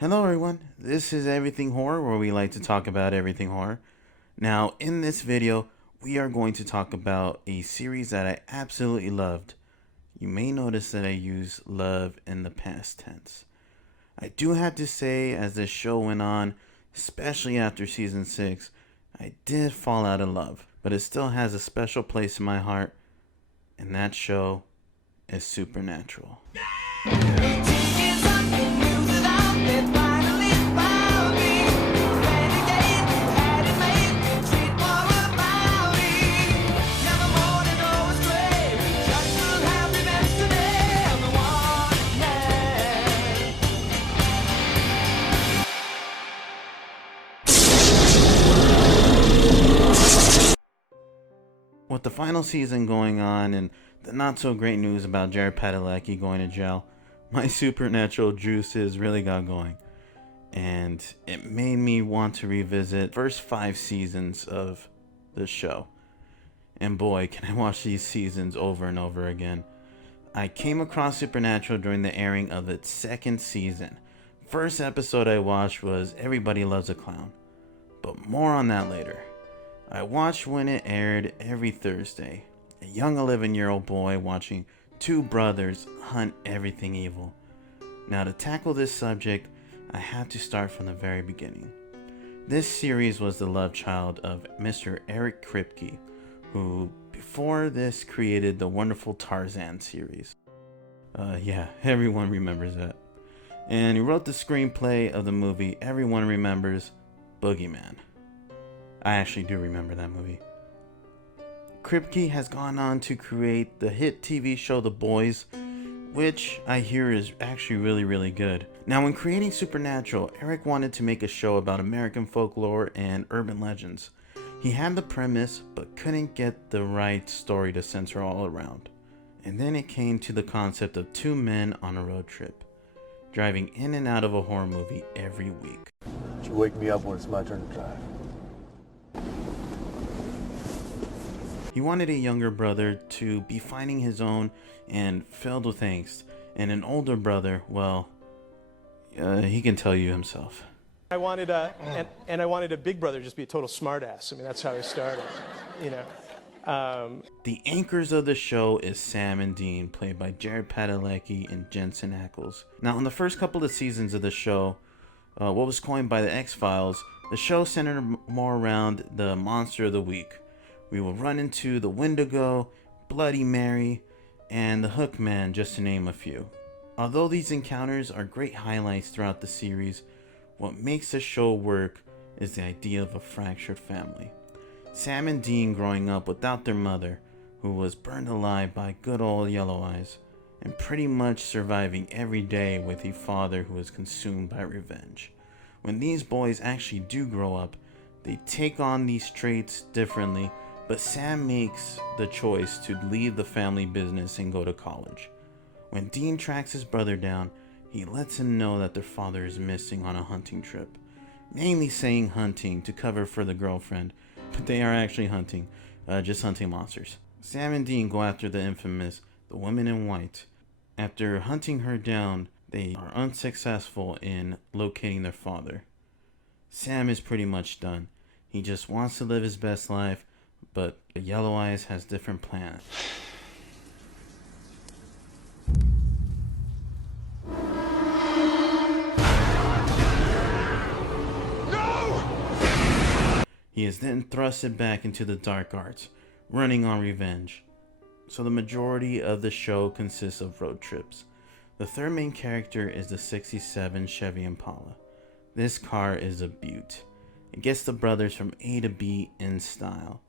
Hello everyone, this is Everything Horror, where we like to talk about everything horror. Now in this video, we are going to talk about a series that I absolutely loved. You may notice that I use love in the past tense. I do have to say, as this show went on, especially after season 6, I did fall out of love, but it still has a special place in my heart, and that show is Supernatural. With the final season going on and the not so great news about Jared Padalecki going to jail, my Supernatural juices really got going. And it made me want to revisit the first 5 seasons of the show. And boy, can I watch these seasons over and over again. I came across Supernatural during the airing of its 2nd season. First episode I watched was Everybody Loves a Clown, but more on that later. I watched when it aired every Thursday. A young 11-year-old boy watching 2 brothers hunt everything evil. Now to tackle this subject, I had to start from the very beginning. This series was the love child of Mr. Eric Kripke, who before this created the wonderful Tarzan series. Yeah, everyone remembers that. And he wrote the screenplay of the movie everyone remembers, Boogeyman. I actually do remember that movie. Kripke has gone on to create the hit TV show The Boys, which I hear is actually really good. Now, when creating Supernatural, Eric wanted to make a show about American folklore and urban legends. He had the premise, but couldn't get the right story to center all around. And then it came to the concept of 2 men on a road trip, driving in and out of a horror movie every week. You wake me up when it's my turn to drive. He wanted a younger brother to be finding his own and filled with angst, and an older brother, well, he can tell you himself. I wanted a big brother just be a total smartass. I mean, that's how I started, you know. The anchors of the show is Sam and Dean, played by Jared Padalecki and Jensen Ackles. Now, in the first couple of seasons of the show, what was coined by the X-Files, the show centered more around the monster of the week. We will run into the Wendigo, Bloody Mary, and the Hookman, just to name a few. Although these encounters are great highlights throughout the series, what makes the show work is the idea of a fractured family. Sam and Dean growing up without their mother, who was burned alive by good old Yellow Eyes, and pretty much surviving every day with a father who was consumed by revenge. When these boys actually do grow up, they take on these traits differently, but Sam makes the choice to leave the family business and go to college. When Dean tracks his brother down, he lets him know that their father is missing on a hunting trip. Mainly saying hunting to cover for the girlfriend, but they are actually hunting, just hunting monsters. Sam and Dean go after the infamous The Woman in White. After hunting her down, they are unsuccessful in locating their father. Sam is pretty much done. He just wants to live his best life, but Yellow Eyes has different plans. No! He is then thrusted back into the dark arts, running on revenge. So the majority of the show consists of road trips. The third main character is the 67 Chevy Impala. This car is a beaut. It gets the brothers from A to B in style.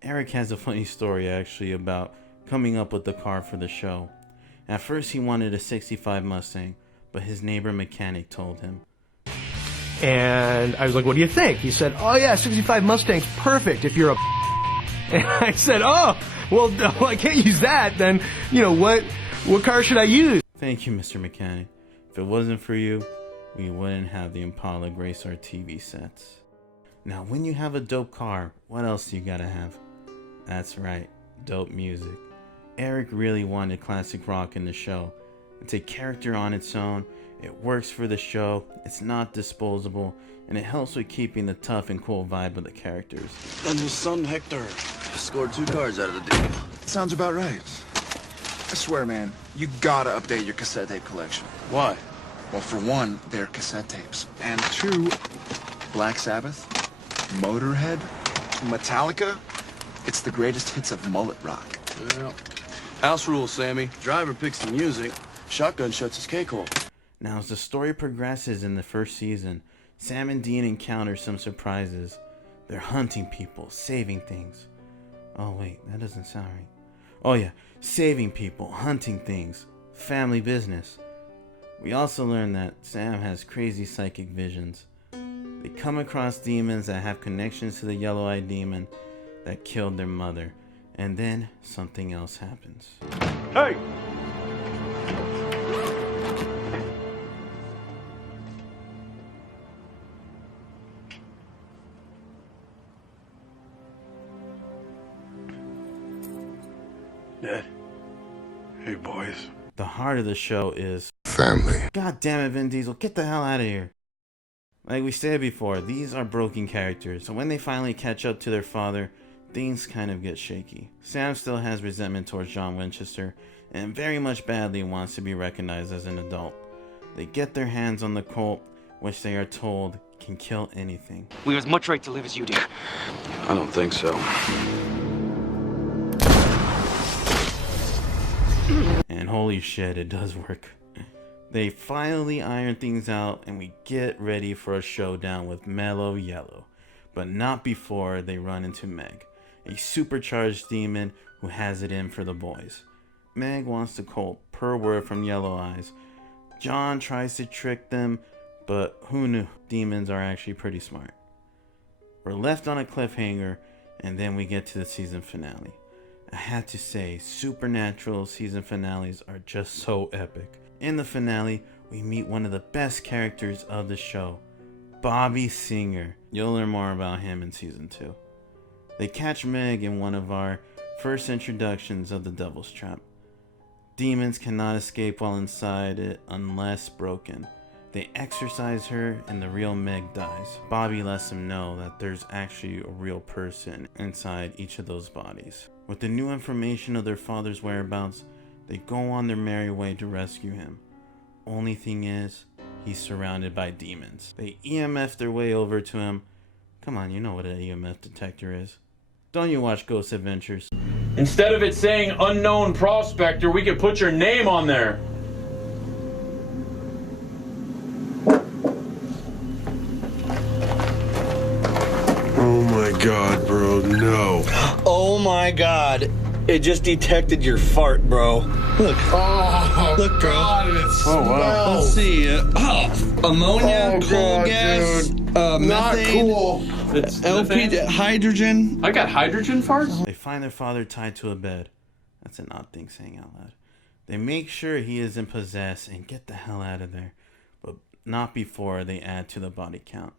Eric has a funny story actually about coming up with the car for the show. At first he wanted a 65 Mustang, but his neighbor mechanic told him. And I was like, what do you think? He said, oh yeah, 65 Mustang's perfect if you're a And I said, oh, well, no, I can't use that. Then, you know, what car should I use? Thank you, Mr. Mechanic. If it wasn't for you, we wouldn't have the Impala grace our TV sets. Now, when you have a dope car, what else do you gotta have? That's right, dope music. Eric really wanted classic rock in the show. It's a character on its own, It works for the show, it's not disposable, and it helps with keeping the tough and cool vibe of the characters. And his son Hector scored 2 cards out of the deal. Sounds about right. I swear, man, you gotta update your cassette tape collection. Why? Well, for one, they're cassette tapes. And two, Black Sabbath, Motorhead, Metallica. It's the greatest hits of mullet rock. Well, house rules, Sammy. Driver picks the music. Shotgun shuts his cake hole. Now, as the story progresses in the first season, Sam and Dean encounter some surprises. They're hunting people, saving things. Oh wait, that doesn't sound right. Oh yeah, saving people, hunting things, family business. We also learn that Sam has crazy psychic visions. They come across demons that have connections to the yellow-eyed demon that killed their mother. And then something else happens. Hey! Dad. Hey, boys. The heart of the show is family. God damn it, Vin Diesel, get the hell out of here. Like we said before, these are broken characters, so when they finally catch up to their father, things kind of get shaky. Sam still has resentment towards John Winchester, and very much badly wants to be recognized as an adult. They get their hands on the Colt, which they are told can kill anything. We have as much right to live as you do. I don't think so. And holy shit, it does work. They finally iron things out and we get ready for a showdown with Mellow Yellow. But not before they run into Meg, a supercharged demon who has it in for the boys. Meg wants the Colt per word from Yellow Eyes. John tries to trick them, but who knew? Demons are actually pretty smart. We're left on a cliffhanger and then we get to the season finale. I had to say, Supernatural season finales are just so epic. In the finale, we meet one of the best characters of the show, Bobby Singer. You'll learn more about him in season 2. They catch Meg in one of our first introductions of the Devil's Trap. Demons cannot escape while inside it unless broken. They exorcise her and the real Meg dies. Bobby lets them know that there's actually a real person inside each of those bodies. With the new information of their father's whereabouts, they go on their merry way to rescue him. Only thing is, he's surrounded by demons. They EMF their way over to him. Come on, you know what an EMF detector is. Don't you watch Ghost Adventures? Instead of it saying unknown prospector, we could put your name on there. Oh my god, bro, no. Oh my god. It just detected your fart, bro. Look. Oh, Look, bro. God, it Oh, wow. Let's see. Ammonia, coal gas, Not methane, cool. It's LP, hydrogen. I got hydrogen farts? They find their father tied to a bed. That's an odd thing saying out loud. They make sure he isn't possessed and get the hell out of there. But not before they add to the body count.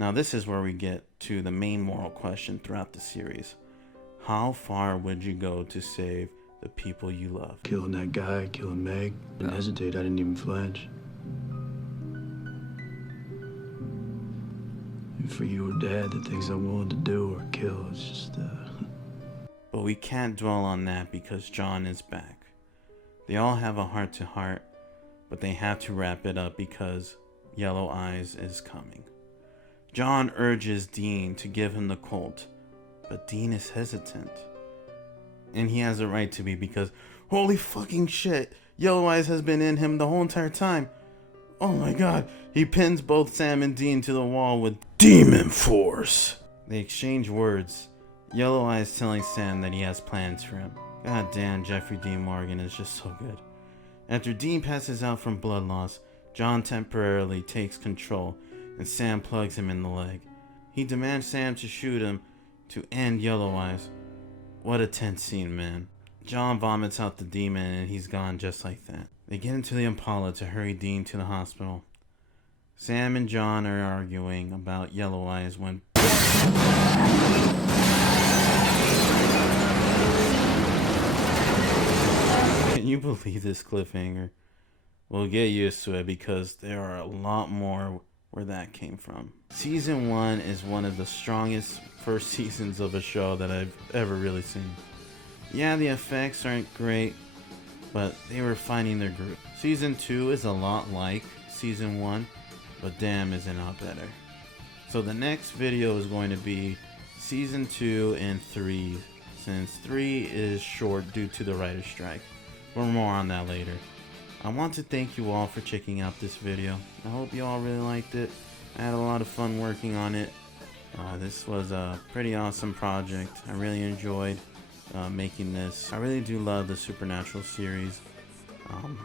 Now this is where we get to the main moral question throughout the series. How far would you go to save the people you love? Killing that guy, killing Meg. Didn't hesitate, I didn't even flinch. And for you or Dad, the things I'm willing to do or kill, it's just, But we can't dwell on that because John is back. They all have a heart-to-heart, but they have to wrap it up because Yellow Eyes is coming. John urges Dean to give him the Colt, but Dean is hesitant. And he has a right to be because, holy fucking shit, Yellow Eyes has been in him the whole entire time. Oh my god, he pins both Sam and Dean to the wall with Demon Force. They exchange words, Yellow Eyes telling Sam that he has plans for him. God damn, Jeffrey Dean Morgan is just so good. After Dean passes out from blood loss, John temporarily takes control and Sam plugs him in the leg. He demands Sam to shoot him to end Yellow Eyes. What a tense scene, man. John vomits out the demon and he's gone just like that. They get into the Impala to hurry Dean to the hospital. Sam and John are arguing about Yellow Eyes when Can you believe this cliffhanger? Well, get used to it because there are a lot more where that came from. Season 1 is one of the strongest first seasons of a show that I've ever really seen. Yeah, the effects aren't great, but they were finding their groove. Season 2 is a lot like Season 1, but damn is it not better. So the next video is going to be Season 2 and 3, since 3 is short due to the writer's strike. For more on that later. I want to thank you all for checking out this video. I hope you all really liked it. I had a lot of fun working on it. This was a pretty awesome project. I really enjoyed making this. I really do love the Supernatural series.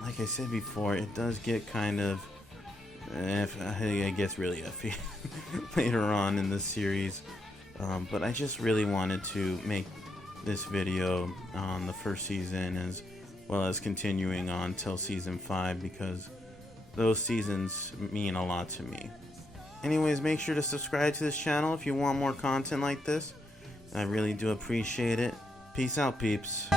Like I said before, it does get kind of it gets really iffy later on in the series. But I just really wanted to make this video on the first season as well as continuing on till season 5, because those seasons mean a lot to me. Anyways, make sure to subscribe to this channel if you want more content like this. I really do appreciate it. Peace out, peeps.